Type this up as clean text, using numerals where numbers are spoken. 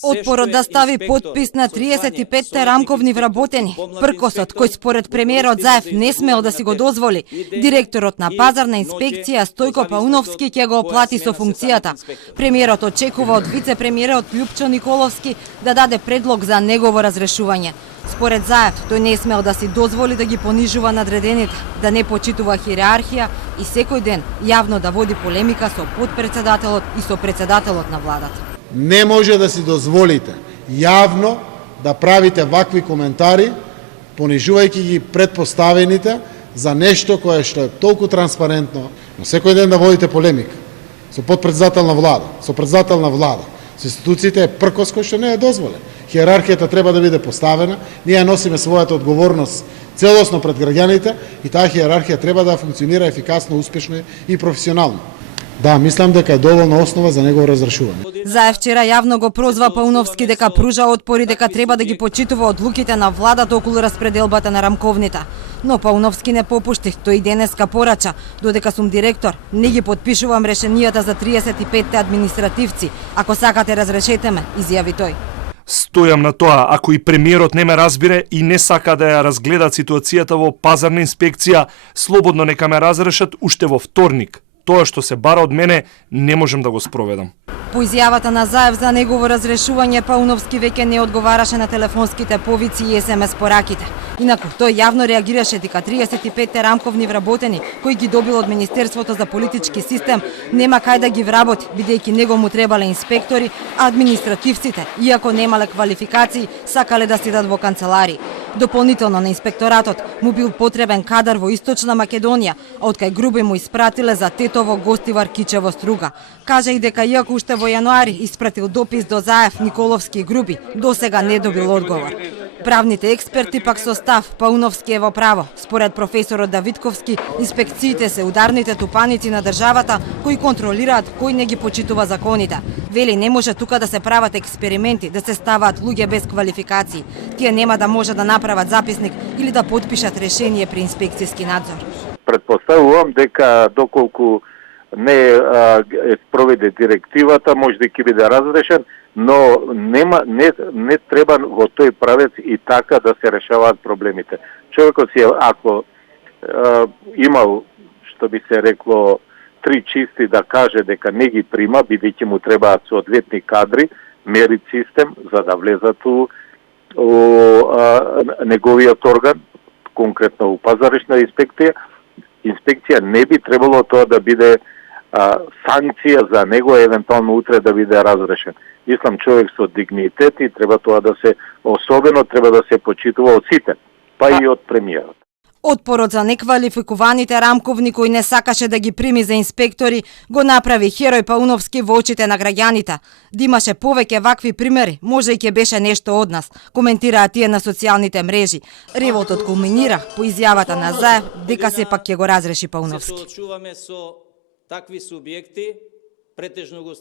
Отпорот да стави подпис на 35 рамковни вработени. Пркосот кој според премиерот Заев не смел да си го дозволи, директорот на пазарна инспекција Стојко Пауновски ќе го оплати со функцијата. Премиерот очекува од вице-премиерот Љупчо Николовски да даде предлог за негово разрешување. Според Заев, тој не смел да си дозволи да ги понижува надредените, да не почитува хиерархија и секој ден јавно да води полемика со подпредседателот и со председателот на владата. Не може да си дозволите јавно да правите вакви коментари, понижувајќи ги предпоставените за нешто кое што е толку транспарентно, но секој ден да водите полемика со подпредседател на влада, со председател на влада, со институциите е пркос кој што не е дозволен. Хиерархијата треба да биде поставена, ние носиме својата одговорност целосно пред граѓаните и таа хиерархија треба да функционира ефикасно, успешно и професионално. Да, мислам дека е доволна основа за негово разрешување. Заев вчера јавно го прозва Пауновски дека пружа отпори, дека треба да ги почитува одлуките на владата околу распределбата на рамковните. Но Пауновски не попушти, тој и денеска порача, додека сум директор, не ги подпишувам решенијата за 35 административци. Ако сакате, разрешете ме, изјави тој. Стојам на тоа, ако и премиерот не ме разбере и не сака да ја разгледат ситуацијата во пазарна инспекција, слободно нека ме разрешат уште во вторник. Тоа што се бара од мене, не можем да го спроведам. По изјавата на Заев за негово разрешување, Пауновски веќе не одговараше на телефонските повици и СМС пораките. Инаку, тој јавно реагираше дека 35 рамковни вработени, кои ги добил од Министерството за политички систем, нема кај да ги вработи, бидејќи него му требале инспектори, а административците, иако немале квалификации, сакале да седат во канцелари. Дополнително на инспекторатот му бил потребен кадар во Источна Македонија, а од кај Груби му испратиле за тетово гостивар Кичево Струга. Кажа и дека иако уште во јануари испратил допис до Заев, Николовски и Груби, досега не добил одговор. Правните експерти пак со став Пауновски е во право. Според професорот Давидковски, инспекциите се ударните тупаници на државата кои контролираат кој не ги почитува законите. Вели не може тука да се прават експерименти, да се ставаат луѓе без квалификации. Тие нема да може да направат записник или да подпишат решение при инспекцијски надзор. Предпоставувам дека доколку не спроведе директивата, може да ќе биде разрешен, но не треба во тој правец и така да се решаваат проблемите. Човекот си ако имал, што би се рекло, три чисти да каже дека не ги прима, бидејќи му требаат соодветни кадри, мерит систем за да влезат у неговиот орган, конкретно у пазаришна инспекција, не би требало тоа да биде санкција за него, евентуално утре да биде разрешен. Мислам, човек со дигнитет и треба тоа да се, особено треба да се почитува од сите, па и од премиерот. Отпорот за неквалификуваните рамковни кои не сакаше да ги прими за инспектори го направи Херој Пауновски во очите на граѓаните. Да имаше повеќе вакви примери, може и ќе беше нешто од нас, коментираа тие на социјалните мрежи. Револтот кулминира по изјавата на Заев дека сепак ќе го разреши Пауновски. Се соочуваме со такви субјекти, претежно го